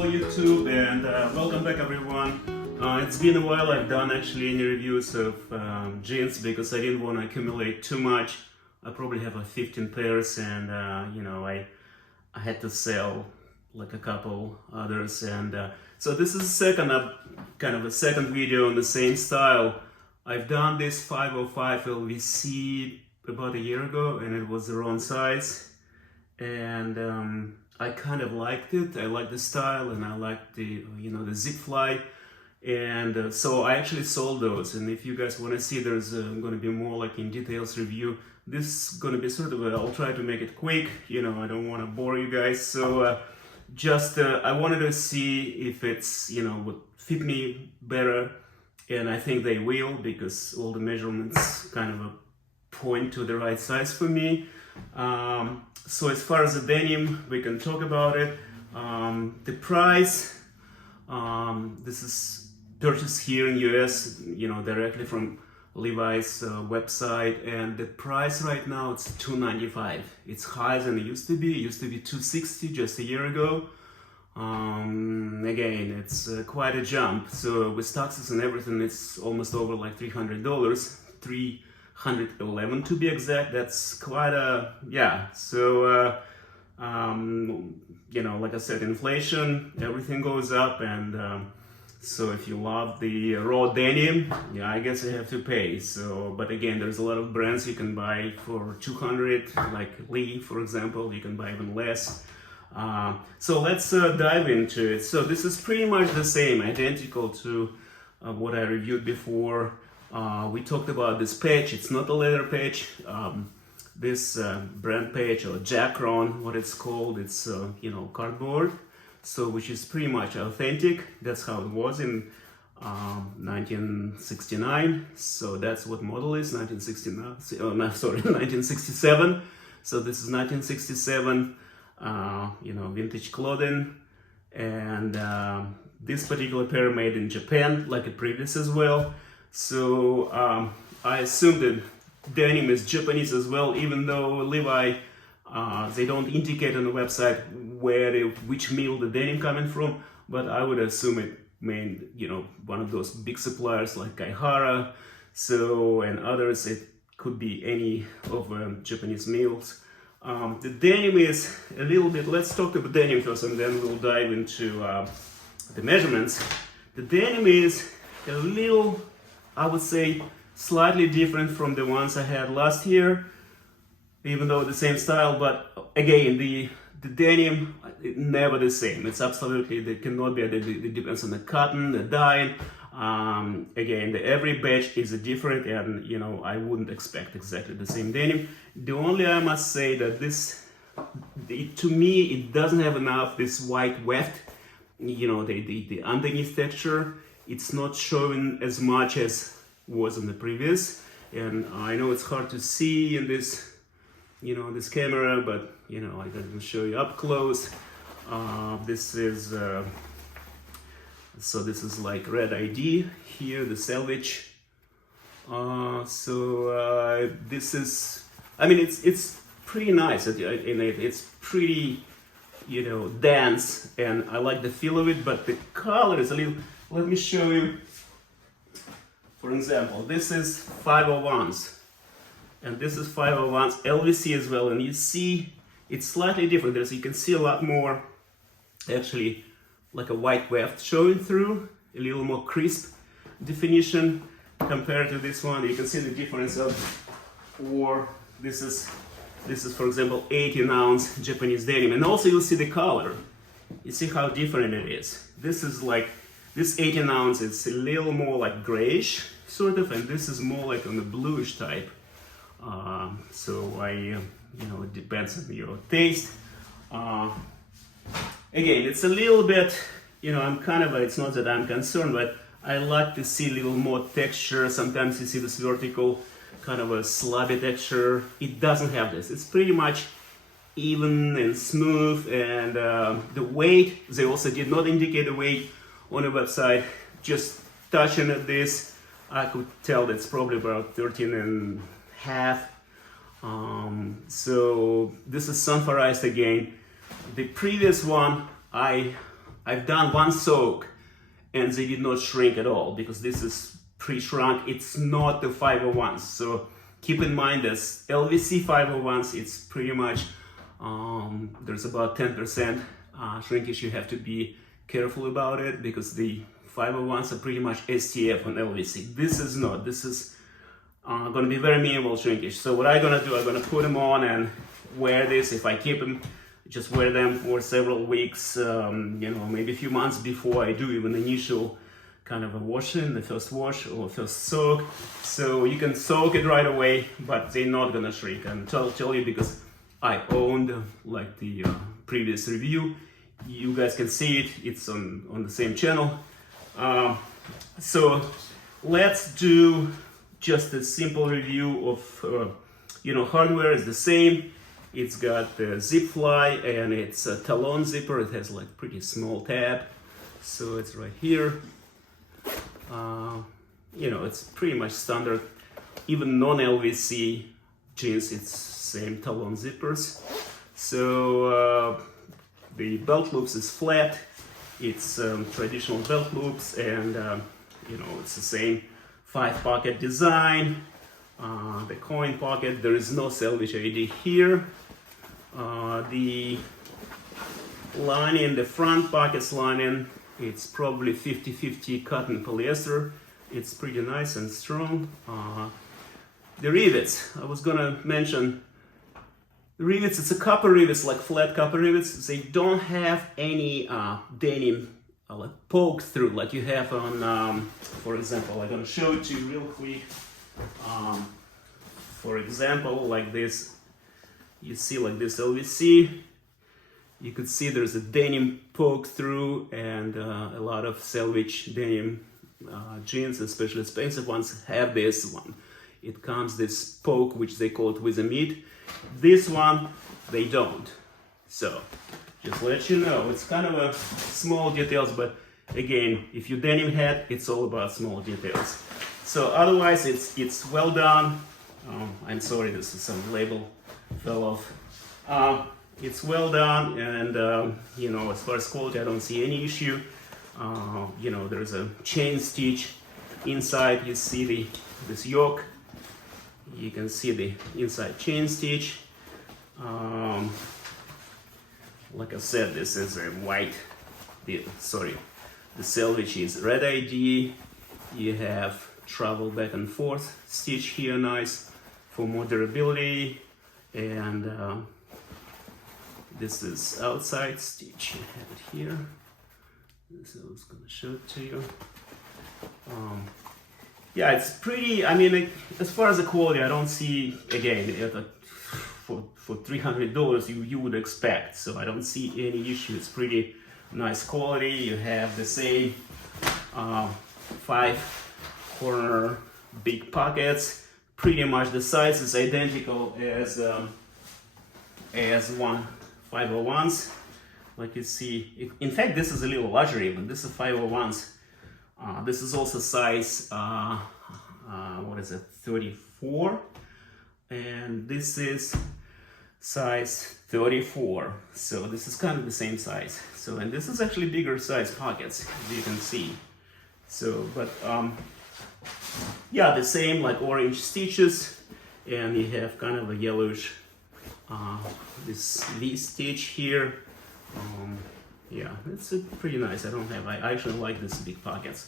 for YouTube, and welcome back everyone. It's been a while. I've done actually any reviews of jeans because I didn't want to accumulate too much. I probably have 15 pairs, and you know, I had to sell like a couple others, and so this is kind of a second video on the same style. I've done this 505 LVC about a year ago, and it was the wrong size, and I kind of liked it. I like the style, and I like the the zip fly, and so I actually sold those. And if you guys want to see, there's going to be more like in details review. This is going to be sort of I'll try to make it quick. I don't want to bore you guys. So just I wanted to see if it's would fit me better, and I think they will because all the measurements kind of point to the right size for me. So as far as the denim, we can talk about it. The price, this is purchased here in US, directly from Levi's website, and the price right now it's $295. It's higher than it used to be. It used to be $260 just a year ago. Again, it's quite a jump. So with taxes and everything, it's almost over like $300, $311 to be exact. That's quite a So like I said, inflation, everything goes up, and so if you love the raw denim, I guess you have to pay. So, but again, there's a lot of brands you can buy for $200, like Lee, for example. You can buy even less. So let's dive into it. So this is pretty much the same, identical to what I reviewed before. We talked about this patch. It's not a leather patch. This brand patch, or Jacron, what it's called, it's cardboard. So which is pretty much authentic. That's how it was in 1969. So that's what model is, 1969. Oh, no, sorry, 1967. So this is 1967. Vintage clothing, and this particular pair made in Japan, like a previous as well. So I assume that denim is Japanese as well, even though Levi, they don't indicate on the website which mill the denim coming from, but I would assume it made, one of those big suppliers like Kaihara, and others. It could be any of Japanese mills. The denim is a little bit, let's talk about denim first, and then we'll dive into the measurements. The denim is a little, I would say, slightly different from the ones I had last year, even though the same style. But again, the denim, never the same. It's absolutely, they cannot be, it depends on the cotton, the dye. Again, every batch is different, and I wouldn't expect exactly the same denim. The only, I must say that to me, it doesn't have enough this white weft, the underneath texture. It's not showing as much as was in the previous, and I know it's hard to see in this this camera, but I can show you up close. This is so this is like red ID here, the Selvedge. This is, I mean, it's pretty nice. It's pretty, dense, and I like the feel of it. But the color is a little. Let me show you. For example, this is 501s, and this is 501s LVC as well. And you see, it's slightly different. You can see a lot more, actually, like a white weft showing through, a little more crisp definition compared to this one. You can see the difference of, or this is for example 18-ounce Japanese denim, and also you'll see the color. You see how different it is. This is like, this 18-ounce is a little more like grayish sort of, and this is more like on the bluish type. It depends on your taste. Again, it's a little bit, I'm kind of, it's not that I'm concerned, but I like to see a little more texture. Sometimes you see this vertical kind of a slabby texture. It doesn't have this. It's pretty much even and smooth, and the weight, they also did not indicate the weight on the website. Just touching at this, I could tell that's probably about 13 and a half. So this is sunfarized again. The previous one, I I've done one soak and they did not shrink at all because this is pre-shrunk. It's not the 501s. So keep in mind this LVC 501s, it's pretty much, there's about 10% shrinkage. You have to be careful about it because the 501s are pretty much STF on LVC. This is not. This is going to be very minimal shrinkage. So what I'm going to do, I'm going to put them on and wear this. If I keep them, just wear them for several weeks, maybe a few months before I do even initial kind of a washing, the first wash or first soak. So you can soak it right away, but they're not going to shrink. And I'll tell you because I owned like the previous review. You guys can see it. It's on the same channel. So let's do just a simple review of, hardware is the same. It's got the zip fly and it's a talon zipper. It has like pretty small tab. So it's right here. It's pretty much standard. Even non-LVC jeans, it's same talon zippers. So the belt loops is flat. It's traditional belt loops and it's the same 5-pocket design. The coin pocket, there is no Selvedge ID here. The lining, the front pockets lining, it's probably 50-50 cotton polyester. It's pretty nice and strong. The rivets, I was gonna mention the rivets. It's a copper rivets, like flat copper rivets. They don't have any denim like poked through like you have on, for example, I'm gonna show it to you real quick. For example, like this, you see like this LVC, you could see there's a denim poke through, and a lot of Selvedge denim jeans, especially expensive ones, have this one. It comes this poke, which they call it with a meat. This one, they don't. So, just let you know, it's kind of a small details, but again, if you denim head, it's all about small details. So otherwise, it's well done. I'm sorry, this is some label fell off. It's well done, and as far as quality, I don't see any issue. There's a chain stitch inside. You see this yoke. You can see the inside chain stitch. Like I said, this is a white. The Selvedge is red ID. You have travel back and forth stitch here, nice for more durability, and this is outside stitch. You have it here. So I was going to show it to you. Yeah, it's pretty. I mean, as far as the quality, I don't see, again, for $300 you would expect. So I don't see any issue. It's pretty nice quality. You have the same 5-corner big pockets. Pretty much the size is identical as one 501s. Like you see, in fact, this is a little larger even. This is 501s. This is also size, 34, and this is size 34. So this is kind of the same size. So, and this is actually bigger size pockets, as you can see. So, but yeah, the same like orange stitches, and you have kind of a yellowish this V stitch here. Yeah, it's pretty nice. I actually like this big pockets.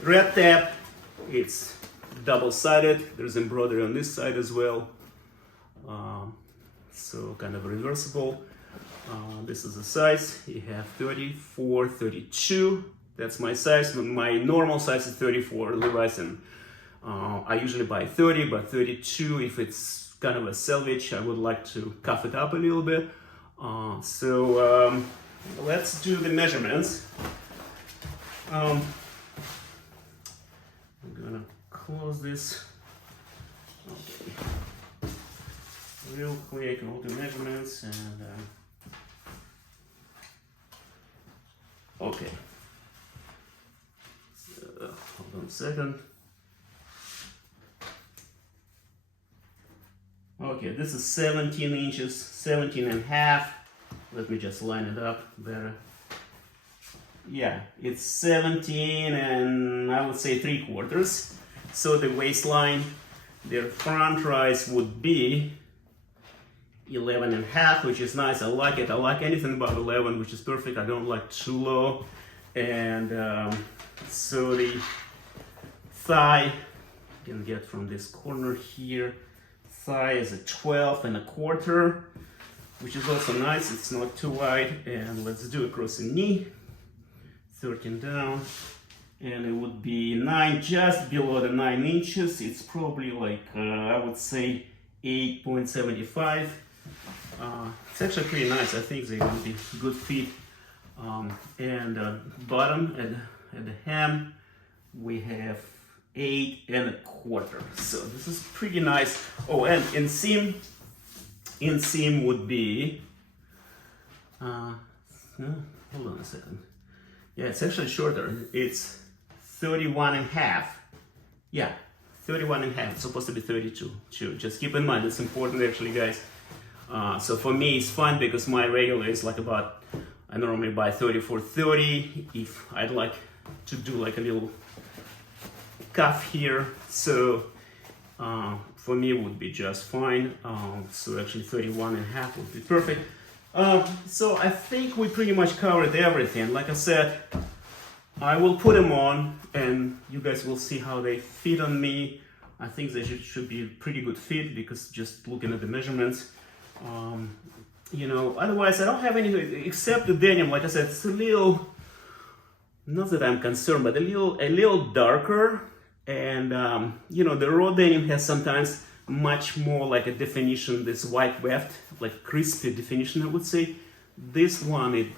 Red tab, it's double-sided. There's embroidery on this side as well. So kind of reversible. This is the size. You have 34, 32. That's my size. My normal size is 34 Levi's, and I usually buy 30, but 32, if it's kind of a Selvedge, I would like to cuff it up a little bit. So let's do the measurements. I'm gonna close this. Okay. Real quick, I'll do measurements and okay. Hold on a second. Okay, this is 17 inches, 17 and a half. let me just line it up better. Yeah, it's 17 and I would say 3/4. So the waistline, their front rise would be 11.5, which is nice. I like it. I like anything above 11, which is perfect. I don't like too low. And so the thigh, you can get from this corner here, thigh is a 12.25, which is also nice. It's not too wide. And let's do across the knee, 13 down, and it would be 9, just below the 9 inches. It's probably like I would say 8.75. It's actually pretty nice. I think they will be good fit. And bottom at the hem we have 8.25. So this is pretty nice. Oh, and inseam would be hold on a second. Yeah, it's actually shorter. It's 31.5. Yeah, 31.5. It's supposed to be 32. Just keep in mind, it's important actually, guys. So for me, it's fine because my regular is like about, I normally buy 34.30 if I'd like to do like a little cuff here. So for me, it would be just fine. So actually 31.5 would be perfect. So I think we pretty much covered everything. Like I said, I will put them on and you guys will see how they fit on me. I think they should be a pretty good fit because just looking at the measurements, you know, otherwise I don't have anything except the denim. Like I said, it's a little, not that I'm concerned, but a little darker. And you know, the raw denim has sometimes much more like a definition, this white weft, like crispy definition, I would say. This one, it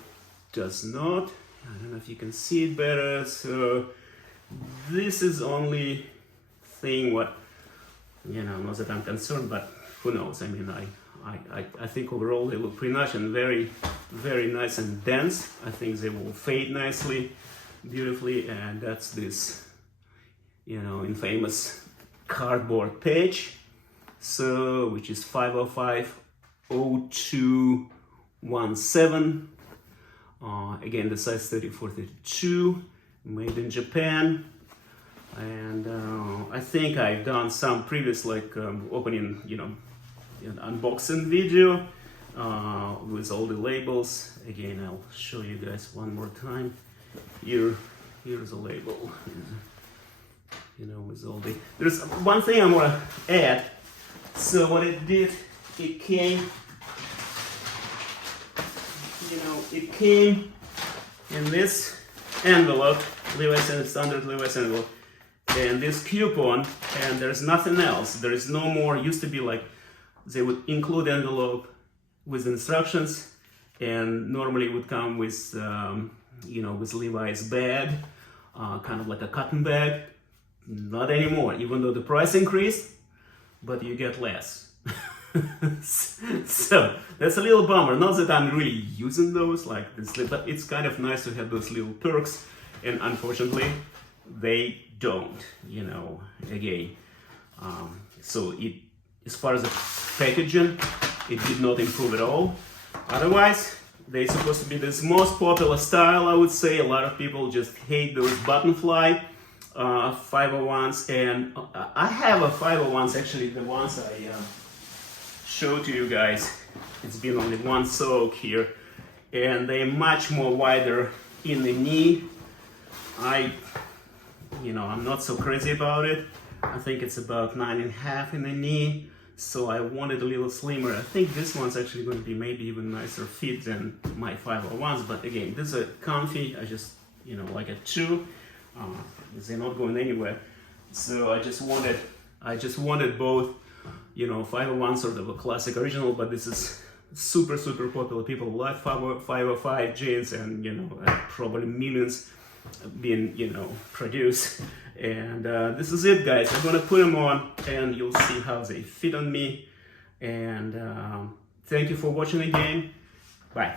does not. I don't know if you can see it better. So this is only thing what, you know, not that I'm concerned, but who knows? I mean, I think overall they look pretty nice and very, very nice and dense. I think they will fade nicely, beautifully, and that's this, you know, infamous cardboard page. So, which is 505-0217. Again, the size 34-32, made in Japan. And I think I've done some previous like opening, you know, unboxing video with all the labels. Again, I'll show you guys one more time. Here's a label, you know, with all the. There's one thing I want to add. So what it did, it came, you know, it came in this envelope, Levi standard Levi envelope, and this coupon, and there's nothing else. There is no more. Used to be like they would include envelope with instructions, and normally it would come with, you know, with Levi's bag, kind of like a cotton bag. Not anymore, even though the price increased, but you get less. So that's a little bummer. Not that I'm really using those like this, but it's kind of nice to have those little perks, and unfortunately they don't, you know, again. So it, as far as the packaging, it did not improve at all. Otherwise, they're supposed to be this most popular style, I would say. A lot of people just hate those button fly 501s, and I have a 501s, actually the ones I showed to you guys. It's been only one soak here, and they're much more wider in the knee. You know, I'm not so crazy about it. I think it's about 9.5 in the knee, so I wanted a little slimmer. I think this one's actually going to be maybe even nicer fit than my 501s, but again, this is comfy. I just, you know, like a 2. They're not going anywhere, so I just wanted both, you know, 501 sort of a classic original, but this is super popular. People love 505 jeans, and you know, probably millions being, you know, produced. And this is it, guys. I'm gonna put them on and you'll see how they fit on me. And thank you for watching again. Bye.